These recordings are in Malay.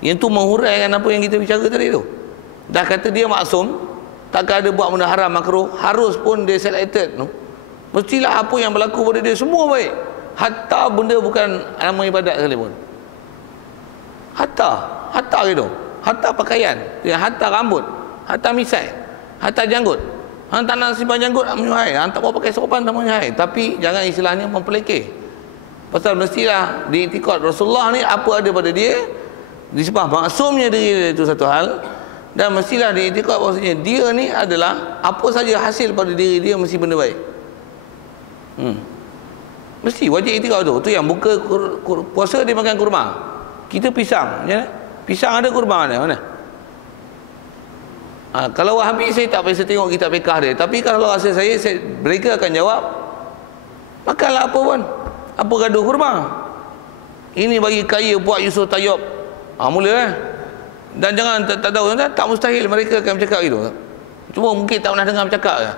Yang tu menghuraikan apa yang kita bicara tadi tu. Dah kata dia maksum, takkan ada buat benda haram makruh, harus pun dia selected tu. Mestilah apa yang berlaku pada dia semua baik. Hatta benda bukan nama ibadat sekalipun. Hatta gitu. Hatta pakaian, hatta rambut, hatta misai, hatta janggut. Hang tak nak simpan janggut, menyuai. Hang tak mau pakai sorban, tak menyuai. Tapi jangan istilahnya mempelekeh. Pasal mestilah di i'tikad Rasulullah ni apa ada pada dia, disebab maksumnya diri dia itu satu hal, dan mestilah di i'tikad bahawasanya dia ni adalah apa saja hasil pada diri dia mesti benda baik. Mesti wajib i'tikad tu. Tu yang buka puasa dia makan kurma. Kita pisang, ya? Pisang ada, kurma ada, mana? Kalau Wahabi saya tak biasa tengok kitab fiqh dia, tapi kalau rasa mereka akan jawab, makanlah apa pun. Apa gaduh kurma? Ini bagi kaya buat Yusuf Tayyub. Mula dan jangan tak tahu, tak mustahil mereka akan bercakap gitu. Cuma mungkin tak pernah dengar bercakap je.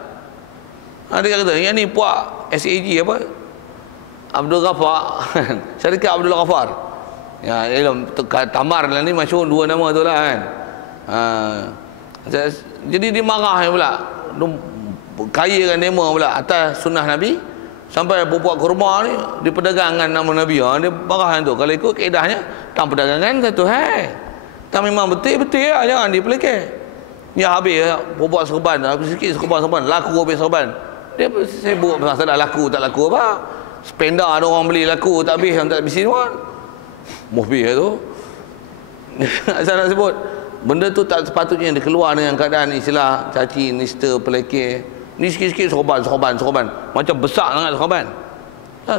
Dia kata yang ni puak SAG apa? Abdul Ghaffar. Syarikat Abdul Ghaffar. Ya, Tamar lah ni masyhur dua nama tu lah kan. Jadi dia marah pula, kaya kan demo pula atas sunnah Nabi, sampai buat kurma ni diperdagangkan nama Nabi. Dia marah tu. Kalau ikut kaedahnya, tak perdagangan satu tak memang betul-betul lah, jangan dipelekeh. Ya habis buat serban, sikit serban, laku habis serban. Dia sibuk masalah laku tak laku apa. Spenda ada orang beli, laku tak habis, tak habis pun. Muhbih tu. Asal nak sebut benda tu tak sepatutnya dia keluar dengan keadaan istilah caci, nista, pelekeh. Ni sikit-sikit sorban. Macam besar sangat sorban.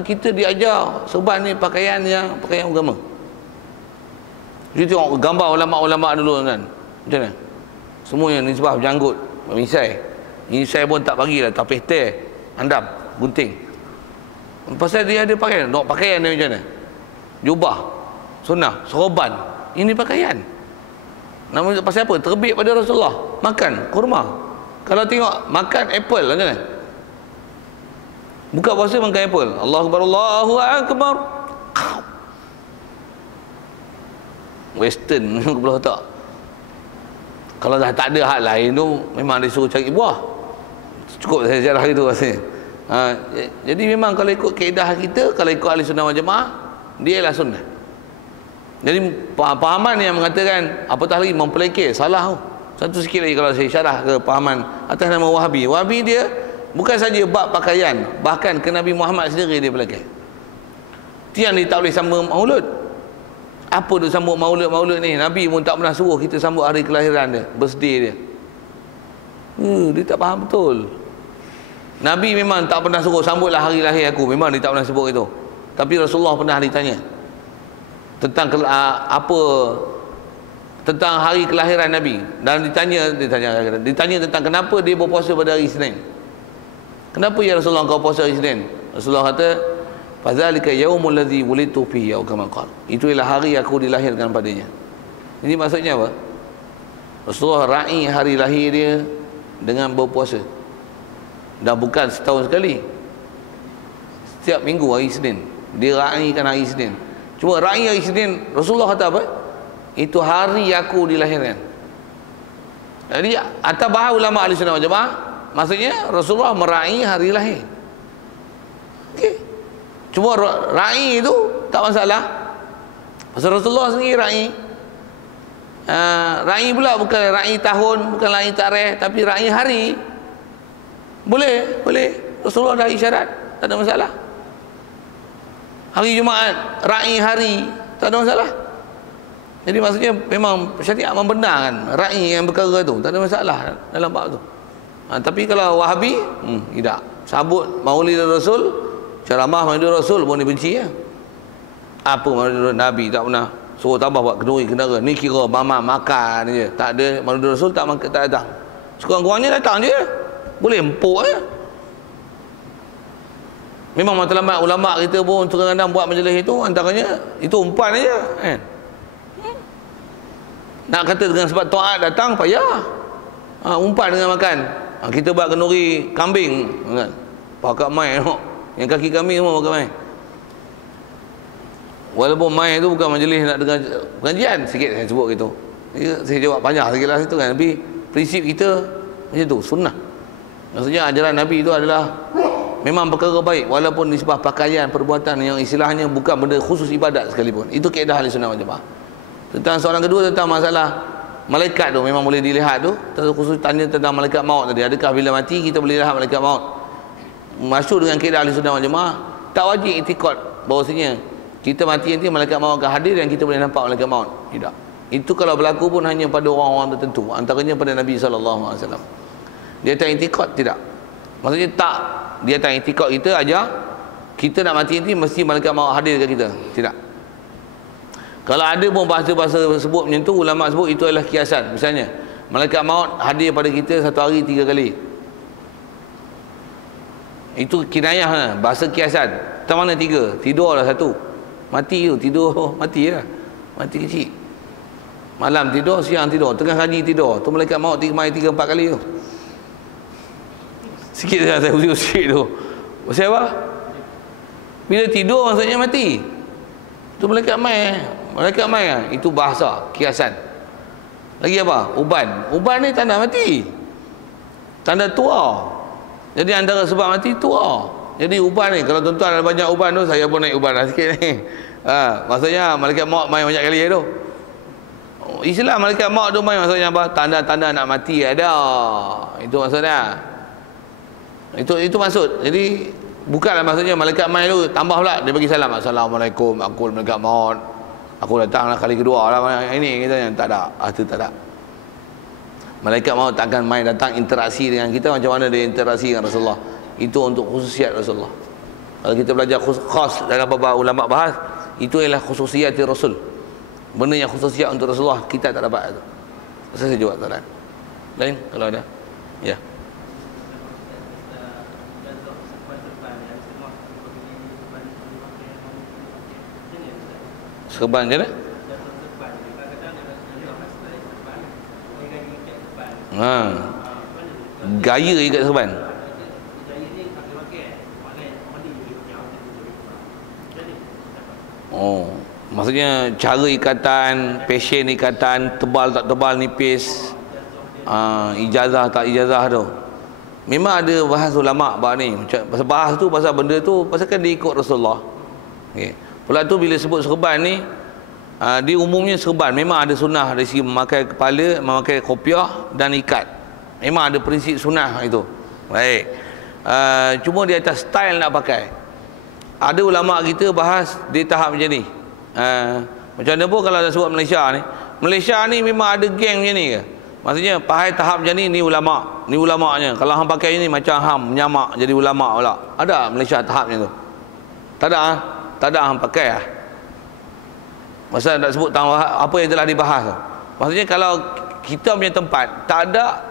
Kita diajar sorban ni pakaian agama. Jadi tengok gambar ulama-ulama dulu kan. Macam mana? Semuanya nisbah janggut, misai. Misai pun tak bagilah, tak pehter, andam, gunting. Pasal dia ada pakaian. Nak pakaian dia macam mana? Jubah, sunnah, sorban. Ini pakaian. Nama pasal apa? Terbit pada Rasulullah. Makan kurma. Kalau tengok makan apple macam mana? Buka puasa makan apple. Allahu Akbar, Allahu Akbar. Western kepala otak. Kalau dah tak ada hal lain tu, memang disuruh cari buah. Cukup saya sejarah itu rasanya. Jadi memang kalau ikut kaedah kita, kalau ikut ahli sunnah wal jamaah, dia ialah sunnah. Jadi pahaman yang mengatakan apatah lagi mempelekeh, salah tu. Satu sikit lagi kalau saya syarah ke pahaman atas nama Wahabi. Wahabi dia bukan saja bab pakaian, bahkan ke Nabi Muhammad sendiri dia pelekeh. Itu yang dia tak boleh sambung maulud. Apa tu sambut maulud ni? Nabi pun tak pernah suruh kita sambut hari kelahiran dia, birthday dia. Dia tak faham betul. Nabi memang tak pernah suruh sambutlah hari lahir aku. Memang dia tak pernah sebut itu. Tapi Rasulullah pernah ditanya tentang tentang hari kelahiran Nabi, dan ditanya tentang kenapa dia berpuasa pada hari Isnin. Kenapa ya Rasulullah kau puasa hari Isnin? Rasulullah kata, fadzalika yaumul ladzi wulidtu fihi atau kama qala. Itu ialah hari aku dilahirkan padanya. Jadi maksudnya apa? Rasulullah raih hari lahir dia dengan berpuasa. Dan bukan setahun sekali. Setiap minggu hari Isnin dia raihkan hari Isnin. Cuma raih hari Isnin, Rasulullah kata apa? Itu hari aku dilahirkan. Jadi atas bahasa ulama ahli sunnah wal jamaah, maksudnya Rasulullah meraih hari lahir. Okey. Cuma raih itu tak masalah. Pasal Rasulullah sendiri raih. Raih pula bukan raih tahun, bukan raih tarikh, tapi raih hari. Boleh. Rasulullah dah isyarat, tak ada masalah. Hari Jumaat raih hari, tak ada masalah. Jadi maksudnya memang syariat membenarkan raih yang perkara tu, tak ada masalah dalam bab tu. Tapi kalau Wahabi, tidak. Sabut Maulid Rasul, ceramah Maulid Rasul pun dibenci ya. Apa Maulid Nabi tak pernah suruh tambah buat kenduri kendara. Ni kira mama makan je. Tak ada Maulid Rasul tak datang. Sekurang-kurangnya datang je. Boleh empuk ya. Memang matlamat ulama kita pun kadang-kadang buat majlis itu, antaranya itu umpan aja kan. Nak kata dengan sebab taat datang payah. Umpan dengan makan. Kita buat kenduri kambing kan. Pakai mai tengok. Yang kaki kambing semua pakai mai. Walaupun mai tu bukan majlis nak dengar pengajian, sikit saya sebut gitu. Saya jawab panjang sikitlah situ kan. Tapi prinsip kita macam tu, sunnah. Maksudnya ajaran Nabi itu adalah memang perkara baik walaupun nisbah pakaian, perbuatan yang istilahnya bukan benda khusus ibadat sekalipun. Itu kaedah ahli sunnah wal jamaah. Tentang soalan kedua tentang masalah malaikat tu, memang boleh dilihat tu. Khusus tanya tentang malaikat maut tadi, adakah bila mati kita boleh lihat malaikat maut? Masuk dengan kaedah ahli sunnah wal jamaah, tak wajib iktikad bahawasanya kita mati nanti malaikat maut akan hadir dan kita boleh nampak malaikat maut. Tidak. Itu kalau berlaku pun hanya pada orang-orang tertentu, antaranya pada Nabi SAW. Di atas iktikad tidak. Maksudnya tak di atas iktikad kita ajar kita nak mati nanti mesti malaikat maut hadir ke kita. Tidak. Kalau ada pun bahasa-bahasa sebut macam tu, ulama sebut itu adalah kiasan. Misalnya malaikat maut hadir pada kita satu hari 3 kali. Itu kinayah, bahasa kiasan. Tak mana 3? Tidur lah 1. Mati tu, tidur mati lah. Mati kecil. Malam tidur, siang tidur, tengah haji tidur. Tu malaikat maut mai 3-4 kali tu. Sikit saja saya usik tu. Pasal apa? Bila tidur maksudnya mati. Tu malaikat mai. Malaikat mai lah. Itu bahasa kiasan. Lagi apa? Uban. Uban ni tanda mati. Tanda tua. Jadi antara sebab mati tua. Jadi uban ni, kalau tuan-tuan ada banyak uban tu, saya pun naik uban lah sikit ni. Maksudnya malaikat maut mai banyak kali tu. Islam malaikat maut tu mai maksudnya apa? Tanda-tanda nak mati ada. Itu maksudnya. Itu maksud. Jadi bukanlah maksudnya malaikat mai tu tambah pula dia bagi salam, assalamualaikum, aku malaikat maut, aku datanglah kali kedua lah ini kita tak ada. Itu tak ada. Malaikat maut tak akan mai datang interaksi dengan kita macam mana dia interaksi dengan Rasulullah. Itu untuk khususiat Rasulullah. Kalau kita belajar khas dalam bab ulama bahas, itu ialah khususiat Rasul. Benda yang khususiat untuk Rasulullah kita tak dapat itu. Saya jawab soalan. Lain kalau ada. Ya. Serban je lah. Gaya ikat serban. Oh, maksudnya cara ikatan, passion ikatan, tebal tak tebal, nipis, ijazah tak ijazah tu. Memang ada bahas ulama' bah ni. Pasal bahas tu, pasal benda tu, pasal kan dia ikut Rasulullah. Okay. Pula tu bila sebut serban ni, dia umumnya serban. Memang ada sunnah dari segi memakai kepala, memakai kopiah dan ikat. Memang ada prinsip sunnah itu. Baik. Cuma di atas style nak pakai. Ada ulama kita bahas di tahap macam ni. Macam mana pun kalau dah sebut Malaysia ni. Malaysia ni memang ada geng macam ni ke? Maksudnya pahai tahap macam ni ulama. Ni ulama'nya. Kalau hang pakai ni macam hang menyamak jadi ulama' pula. Ada Malaysia tahap macam tu? Tak ada. Tak ada hang pakai lah. Masa nak sebut tentang apa yang telah dibahas. Maksudnya kalau kita punya tempat tak ada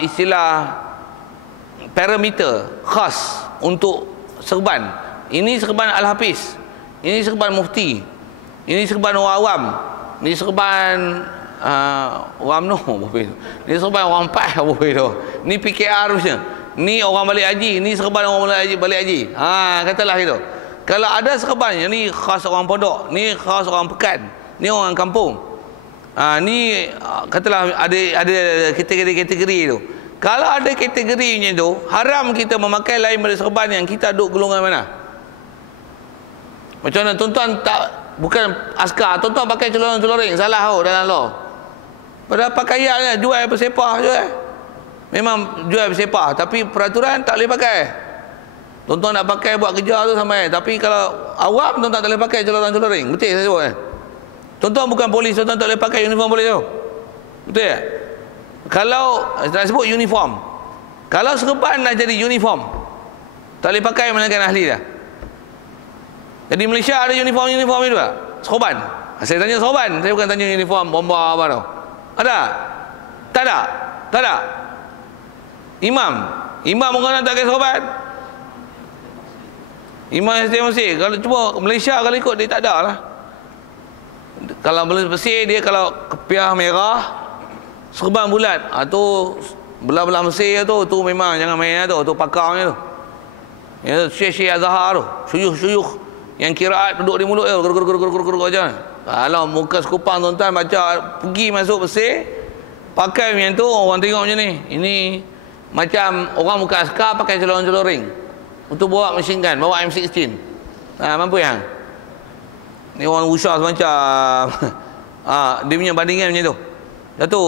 istilah parameter khas untuk serban. Ini serban Al-Hafiz, ini serban Mufti, ini serban orang awam, ini serban orang UMNO, ini serban orang PAS, ini PKR macam ni orang balik haji, ni serban orang balik haji. Katalah itu. Kalau ada serban yang ni khas orang pondok, ni khas orang pekan, ni orang kampung, ni katalah ada kategori tu. Kalau ada kategorinya tu, haram kita memakai lain daripada serban yang kita duduk golongan mana. Macam mana tuan-tuan tak, bukan askar, tuan-tuan pakai celoring-celoring, salah dalam law. Pada pakaiannya jual bersepah je. Memang jual bersepah, tapi peraturan tak boleh pakai. Tuan-tuan nak pakai buat kerja tu sampai. Tapi kalau awam, tuan-tuan tak boleh pakai celoring-celoring. Betul saya sebut Tuan-tuan bukan polis, tuan-tuan tak boleh pakai uniform polis tu. Betul tak? Kalau nak sebut uniform, kalau serban nak jadi uniform, tak boleh pakai melainkan ahli dah. Jadi Malaysia ada uniform itu tak? Serban. Saya tanya serban, saya bukan tanya uniform bomba apa tu. Ada? Tak ada? Tak ada? Imam orang tak pakai serban. Imam Mesir, kalau cuba Malaysia kalau ikut dia tak ada lah. Kalau Mesir dia kalau kepiah merah, serban bulat, tu belah-belah Mesir tu memang jangan main tu pakarnya tu. Ya, Syekh Azhar tu, syuyukh Yang kiraat duduk di mulut dia gur aja. Kalau muka sekupang tuan-tuan baca, pergi masuk Mesir, pakai macam tu, orang tengok macam ni. Ini macam orang muka askar pakai celoring untuk bawa machine gun, bawa M16. Mampu yang ni orang usah semacam dia punya bandingan macam tu. Satu,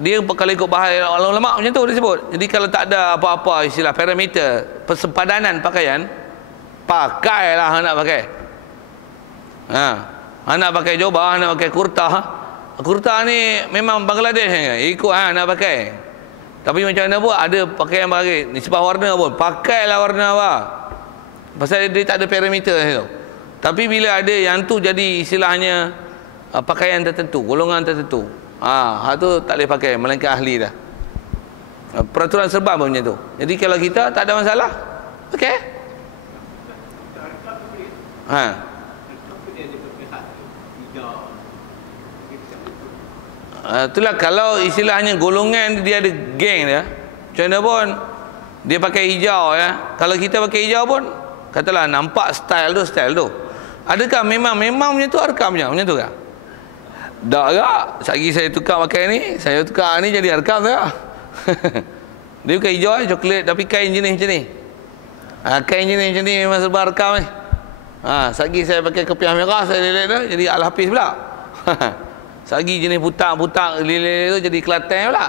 dia kalau ikut bahasa ulama macam tu dia sebut. Jadi kalau tak ada apa-apa istilah parameter persepadanan pakaian, pakailah anak pakai. Anak pakai jubah, anak pakai kurta. Kurta ni memang Bangladesh ikut nak pakai. Tapi macam mana pun ada pakaian bagi nisbah warna pun, pakailah warna apa. Pasal dia tak ada parameter tu. Tapi bila ada yang tu jadi istilahnya pakaian tertentu, golongan tertentu. Hak tu tak boleh pakai melainkan ahli dah. Peraturan serba pun macam tu. Jadi kalau kita tak ada masalah, okey. Itulah kalau istilahnya golongan dia ada geng dia. Macam mana pun dia pakai hijau ya. Kalau kita pakai hijau pun katalah nampak style tu. Adakah memang macam tu arkam macam tu ke? Tak ke? Sagi saya tukar pakai ni, saya tukar ni jadi arkam tak? Dia bukan hijau coklat tapi kain jenis macam ni. Kain jenis macam ni memang serba arkam ni. Sagi saya pakai kepiah merah, saya lihat dah jadi Al-Hafiz pula. Sagi jenis butak-butak lilin tu jadi Kelantan pula.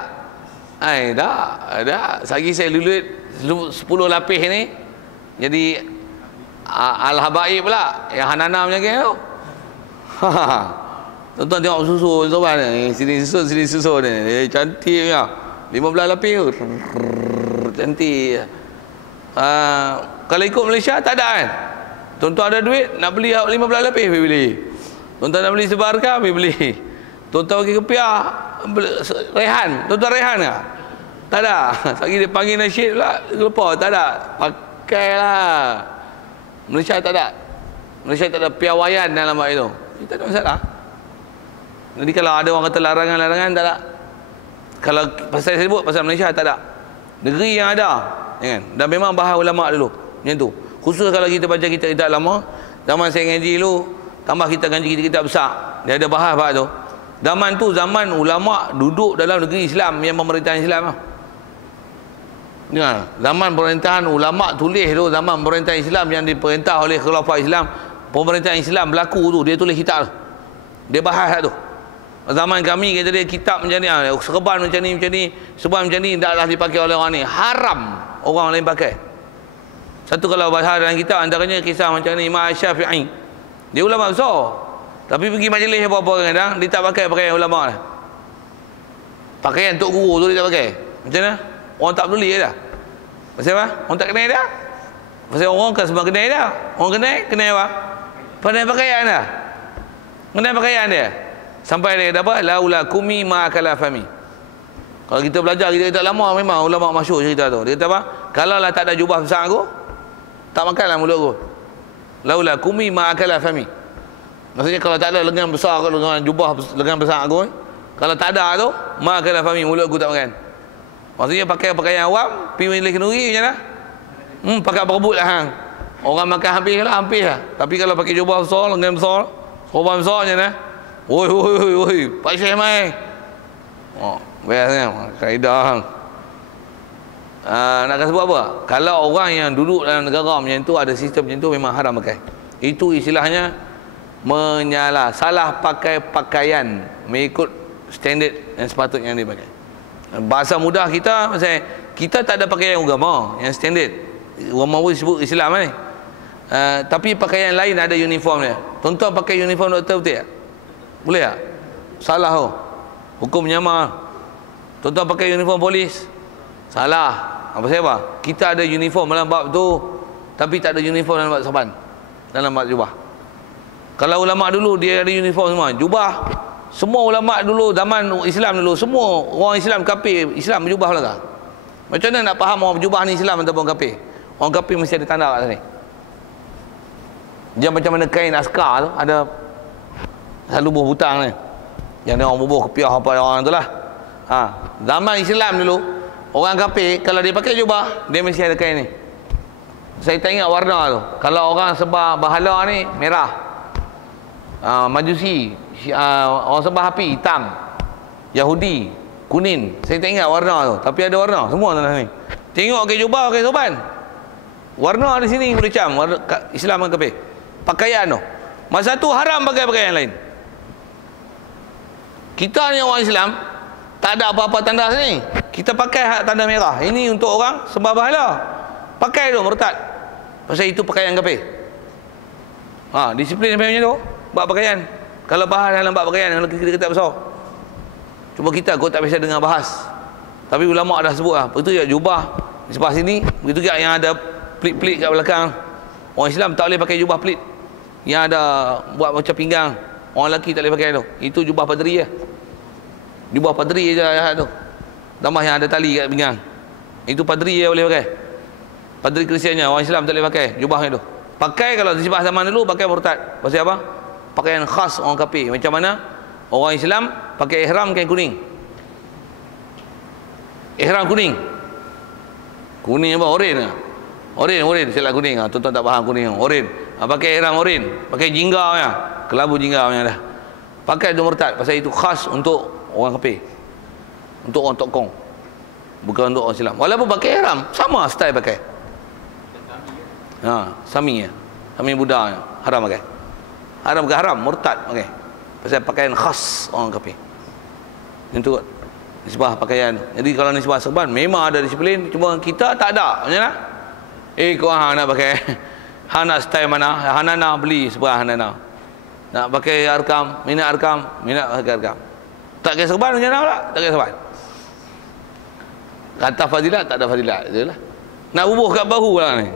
Dah. Sagi saya lulut 10 lapis ni jadi Al-Habaib pula. Yang Hanana macam tu. Tuan-tuan tengok susun sobat ni. Sini susun ni. Cantik ya. 15 lapis tu. Cantik. Kalau ikut Malaysia tak ada kan? Tuan-tuan ada duit nak beli 15 lapis beli. Tuan-tuan nak beli sebarkan beli. Tuan-tuan pakai kepiah Rehan. Tuan-tuan Rehan ke? Tak ada. Lagi dia panggil nasyid pula lupa. Tak ada. Pakailah. Malaysia tak ada. Malaysia tak ada piawaian dalam bab itu. Tak ada masalah. Jadi kalau ada orang kata larangan tak ada. Kalau pasal saya sebut pasal Malaysia tak ada. Negeri yang ada, kan? Dan memang bahas ulama dulu macam tu. Khusus kalau kita baca kitab lama, zaman saya ngaji dulu, tambah kita ngaji kitab besar, dia ada bahas bab tu. Zaman tu zaman ulama duduk dalam negeri Islam yang pemerintahan Islam lah. Ya, zaman pemerintahan ulama tulis tu, zaman pemerintahan Islam yang diperintah oleh Khilafah Islam, pemerintahan Islam berlaku tu, dia tulis kitab tu. Dia bahas tu. Zaman kami kata dia kitab macam ni, serban macam ni, serban macam ni taklah dipakai oleh orang ni. Haram orang lain pakai. Satu kalau bahas dalam kitab antaranya kisah macam ni Imam Syafi'i. Dia ulama besar. Tapi pergi majlis apa-apa kadang dia tak pakai pakaian ulama dah. Pakaian tok guru tu dia tak pakai. Macam mana? Orang tak peduli dah. Pasal apa? Orang tak kenal dah. Pasal orang kan semua kenal dah. Orang kenal apa? Pandai pakaian dah. Kenal pakaian dia. Sampai dia kata apa? Laula kumi ma akala fami. Kalau kita belajar kita tak lama memang ulama masyhur cerita tu. Dia kata apa? Kalau lah tak ada jubah besar aku, tak makanlah mulut aku. Laula kumi ma akala fami. Maksudnya kalau tak ada lengan besar aku, lengan jubah lengan besar aku, kalau tak ada tu, ma akala fami, mulut aku tak makan. Maksudnya pakai pakaian awam, pergi majlis kenduri macam mana? Pakai berebut lah hang. Orang makan habis lah. Tapi kalau pakai jubah besar, lengan besar, korban besar macam mana? Oi, Pak Syekh mai. Biasanya kaedah hang. Nak kata sebut apa? Kalau orang yang duduk dalam negara macam tu ada sistem macam tu memang haram pakai. Itu istilahnya salah pakai pakaian mengikut standard yang sepatutnya dia pakai. Bahasa mudah kita, kita tak ada pakaian agama yang standard. Agama pun sebut Islam ni. Tapi pakaian lain ada uniform dia. Tuan-tuan pakai uniform doktor betul tak? Boleh tak? Salah tu. Hukum menyamar. Tuan-tuan pakai uniform polis. Salah. Apa sebab? Kita ada uniform dalam bab tu, tapi tak ada uniform dalam bab saban. Dalam bab jubah. Kalau ulama dulu dia ada uniform semua. Jubah. Semua ulama dulu zaman Islam dulu, semua orang Islam kafir, Islam berjubah lah tak? Macam mana nak faham orang berjubah ni Islam ataupun kafir? Orang kafir mesti ada tanda kat sini. Dia macam mana kain askar tu ada selalu buah butang ni. Yang dia orang bubuh kepiah apa orang tu lah. Zaman Islam dulu, orang kafir kalau dia pakai jubah, dia mesti ada kain ni. Saya tak ingat warna tu. Kalau orang sembah bahala ni merah. Majusi, orang sembah api hitam. Yahudi kuning. Saya tak ingat warna tu, tapi ada warna semua tanah ni. Tengok ke jubah, ke sorban. Warna di sini boleh cam, warna Islam dengan kafir. Pakaian tu. Masa tu haram pakai pakaian lain. Kita ni orang Islam tak ada apa-apa tanda sini. Kita pakai tanda merah. Ini untuk orang sembah bahala. Pakai tu murtad. Pasal itu pakaian kafir. Disiplin macam tu. Bab pakaian. Kalau bahas dalam bab pakaian, kalau kita kata besar. Cuma kita kau tak biasa dengar bahas. Tapi ulama dah sebut lah. Begitu juga jubah di sebelah sini. Begitu juga yang ada plit-plit kat belakang. Orang Islam tak boleh pakai jubah plit. Yang ada buat macam pinggang. Orang lelaki tak boleh pakai tu. Itu jubah padri lah. Jubah padri je tu. Tambah yang ada tali kat pinggang. Itu padri je boleh pakai. Padri Kristiannya. Orang Islam tak boleh pakai jubahnya tu. Pakai kalau di sebelah zaman dulu pakai murtad. Pasal apa? Pakaian khas orang kafir. Macam mana? Orang Islam pakai ihram kain kuning. Ihram kuning. Kuning apa? Oren ke? Oren. Silap kuning. Tuan-tuan tak faham kuning. Oren. Pakai ihram oren. Pakai jingga ya. Kelabu jingga dah. Pakai itu murtad. Pasal itu khas untuk orang kafir. Untuk orang tokong. Bukan untuk orang Islam. Walaupun pakai ihram, sama style pakai. Sami ya. Sami Buddha haram pakai. Haram ke haram? Murtad pakai. Pasal pakaian khas orang kafir. Itu nisbah pakaian. Jadi kalau nisbah serban memang ada disiplin, cuma kita tak ada. Macam mana? Kau nak pakai nak style mana? Hanana beli sebelah Hanana. Nak pakai arkam, minat pakai arkam. Tak kira serban macam mana pula? Tak kira serban. Kata fadilat tak ada fadilat, itulah. Nak bubuh kat bahu lah ni.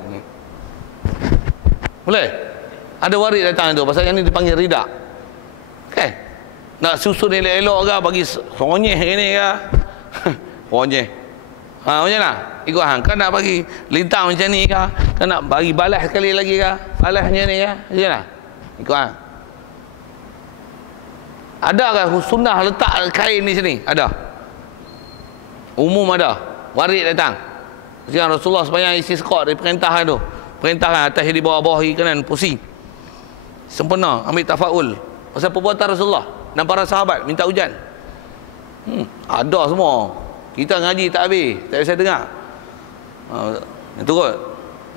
Boleh? Ada waris datang tu pasal yang ni dipanggil ridak. Okay. Nak susun elok-elok ke, bagi sonyeh ni ke. Sonyeh. Macam mana? Ikut hang. Kan nak bagi lintang macam ni ke? Kan nak bagi balas sekali lagi ke? Balas macam ni ke? Macam mana? Ikut hang. Adakah sunnah letak kain di sini? Ada. Umum ada. Waris datang. Sekarang Rasulullah sepanjang isi skot dari perintah tu. Perintah atas di bawah kanan pusing. Sempurna. Ambil tafaul. Pasal perbuatan Rasulullah dan para sahabat minta hujan. Ada semua. Kita ngaji tak habis, tak bisa dengar. Itu kot.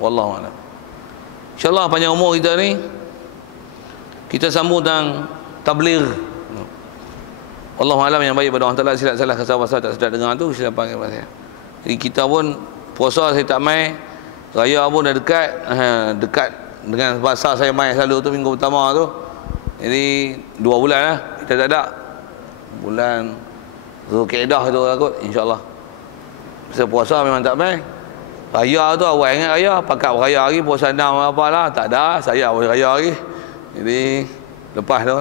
Wallahu a'lam. InsyaAllah panjang umur kita ni, kita sambung tentang tabligh. Wallahu a'lam, yang baik pada Allah Taala, silap salah kasar pasal tak sedap dengar tu silap panggil pasal. Jadi kita pun puasa saya tak mai, raya pun dah dekat, dekat dengan pasal saya mai selalu tu minggu pertama tu. Jadi 2 bulan lah kita tak ada. Bulan Zulkaidah tu lah kot, insyaAllah. Pasal puasa memang tak main. Raya tu awal ingat raya, pakat raya lagi, puasa 6 apa lah, tak ada, saya boleh raya lagi. Jadi lepas tu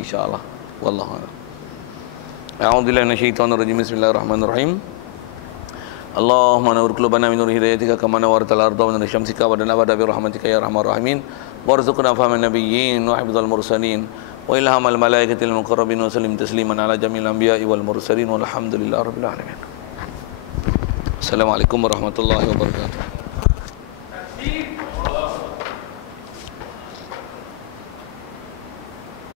insyaAllah. Wallahu a'lam. A'udzubillahi minasyaitonirrajim. Bismillahirrahmanirrahim. Allahumma nawwir qulubana min nuri hidayatika kama nawwartal arda min nuri syamsika wa dana bi rahmatika ya arhamar rahimin. Warzuqna fahman nabiyyin wa hifdzal mursalin wa ilhamal malaikatil muqarrabin wa sallim tasliman ala jamil anbiya'i wal mursalin walhamdulillahi rabbil alamin. Assalamualaikum warahmatullahi wabarakatuh.